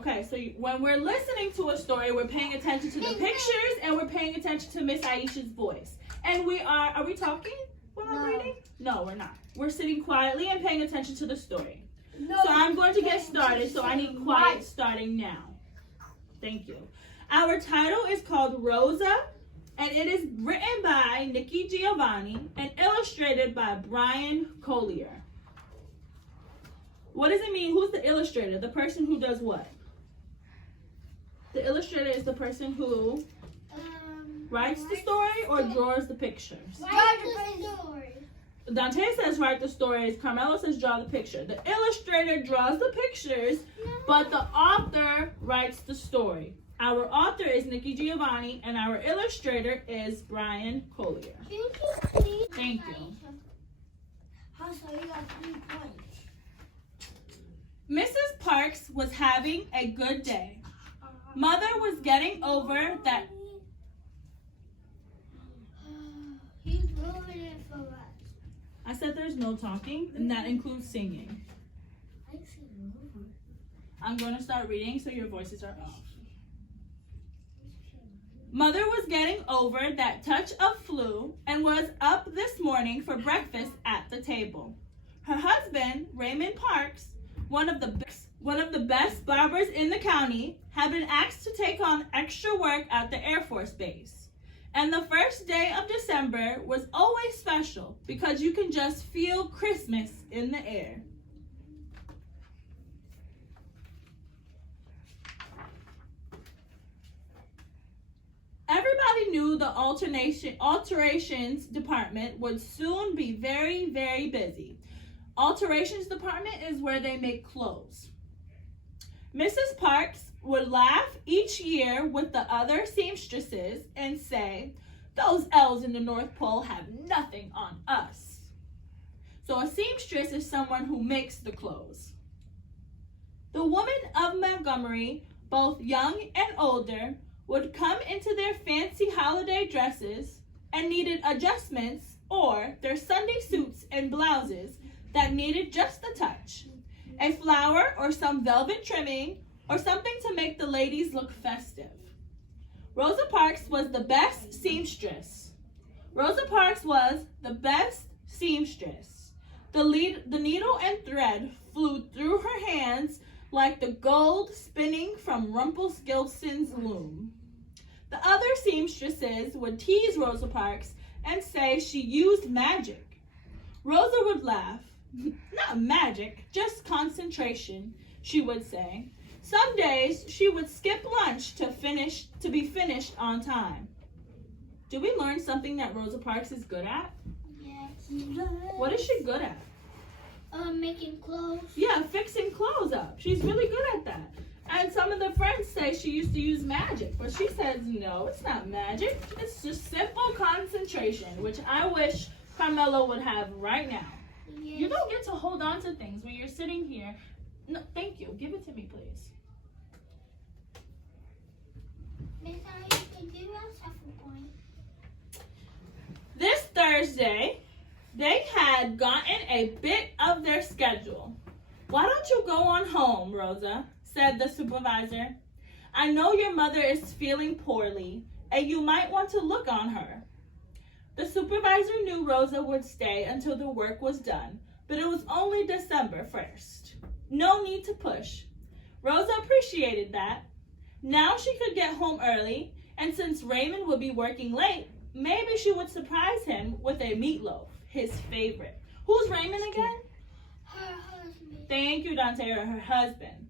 Okay, so when we're listening to a story, we're paying attention to the pictures and we're paying attention to Miss Aisha's voice. And are we talking while I'm reading? No, we're not. We're sitting quietly and paying attention to the story. No, so I'm going to get started, so I need quiet starting now. Thank you. Our title is called Rosa, and it is written by Nikki Giovanni and illustrated by Brian Collier. What does it mean? Who's the illustrator? The person who does what? The illustrator is the person who writes the story or draws the pictures? Write the story. Dante says write the stories. Carmelo says draw the picture. The illustrator draws the pictures, but the author writes the story. Our author is Nikki Giovanni, and our illustrator is Brian Collier. Thank you. Mrs. Parks was having a good day. Mother was getting over that. He's ruining it for us. I said there's no talking, and that includes singing. I'm going to start reading so your voices are off. Mother was getting over that touch of flu and was up this morning for breakfast at the table. Her husband, Raymond Parks, one of the best barbers in the county, had been asked to take on extra work at the Air Force Base. And the first day of December was always special because you can just feel Christmas in the air. Everybody knew the alterations department would soon be very, very busy. Alterations department is where they make clothes. Mrs. Parks would laugh each year with the other seamstresses and say, "Those elves in the North Pole have nothing on us." So a seamstress is someone who makes the clothes. The women of Montgomery, both young and older, would come into their fancy holiday dresses and needed adjustments, or their Sunday suits and blouses that needed just a touch, a flower or some velvet trimming, or something to make the ladies look festive. Rosa Parks was the best seamstress. The needle and thread flew through her hands like the gold spinning from Rumpelstiltskin's loom. The other seamstresses would tease Rosa Parks and say she used magic. Rosa would laugh. "Not magic, just concentration," she would say. Some days she would skip lunch to be finished on time. Do we learn something that Rosa Parks is good at? Yes. What is she good at? Making clothes. Yeah, fixing clothes up. She's really good at that. And some of the friends say she used to use magic, but she says, no, it's not magic. It's just simple concentration, which I wish Carmelo would have right now. Yes. You don't get to hold on to things when you're sitting here. No, thank you. Give it to me, please. Miss Aisha, give us a point. This Thursday, they had gotten a bit of their schedule. "Why don't you go on home, Rosa?" said the supervisor. "I know your mother is feeling poorly, and you might want to look on her." The supervisor knew Rosa would stay until the work was done, but it was only December 1st. No need to push. Rosa appreciated that. Now she could get home early, and since Raymond would be working late, maybe she would surprise him with a meatloaf, his favorite. Who's Raymond again? Her husband. Thank you, Dante, or her husband.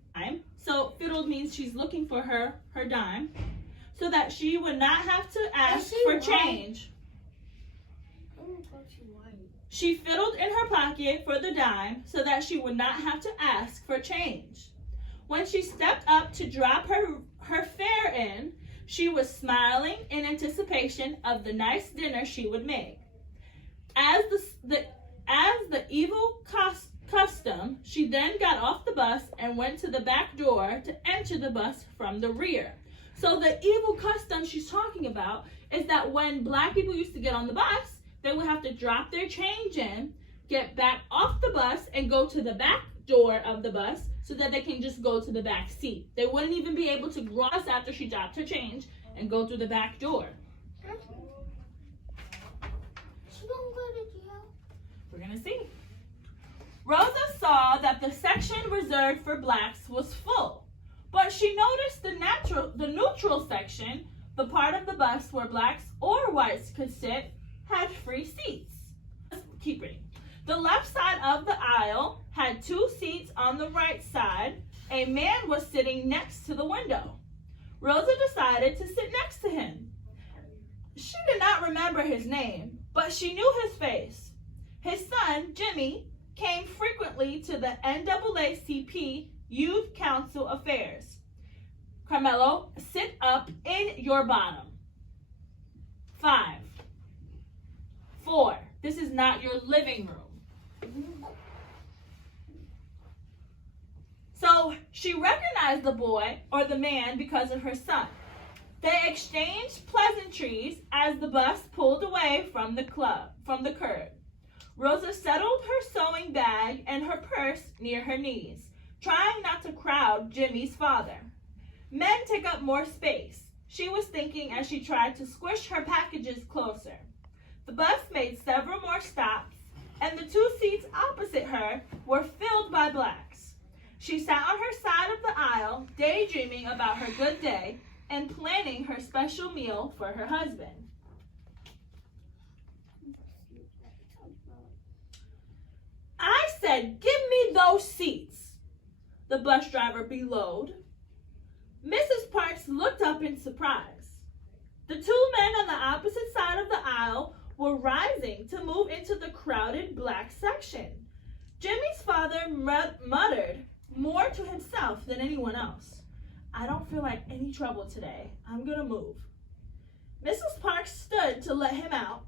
So fiddled means she's looking for her dime so that she would not have to ask for change. She fiddled in her pocket for the dime so that she would not have to ask for change. When she stepped up to drop her fare in, she was smiling in anticipation of the nice dinner she would make. As the evil custom, she then got off the bus and went to the back door to enter the bus from the rear. So the evil custom she's talking about is that when black people used to get on the bus, they would have to drop their change in, get back off the bus, and go to the back door of the bus so that they can just go to the back seat. They wouldn't even be able to cross after she dropped her change and go through the back door. She don't go to jail. We're gonna see. Rosa saw that the section reserved for blacks was full, but she noticed the neutral section, the part of the bus where blacks or whites could sit, had free seats. Keep reading. The left side of the aisle had 2 seats on the right side. A man was sitting next to the window. Rosa decided to sit next to him. She did not remember his name, but she knew his face. His son, Jimmy, came frequently to the NAACP Youth Council affairs. Carmelo, sit up in your bottom. 5, 4. This is not your living room. So she recognized the boy or the man because of her son. They exchanged pleasantries as the bus pulled away from the curb. Rosa settled her sewing bag and her purse near her knees, trying not to crowd Jimmy's father. Men take up more space, she was thinking as she tried to squish her packages closer. The bus made several more stops, and the 2 seats opposite her were filled by blacks. She sat on her side of the aisle, daydreaming about her good day and planning her special meal for her husband. I said, give me those seats, the bus driver bellowed. Mrs. Parks looked up in surprise. The 2 men on the opposite side of the aisle were rising to move into the crowded black section. Jimmy's father muttered more to himself than anyone else. I don't feel like any trouble today. I'm gonna move. Mrs. Parks stood to let him out,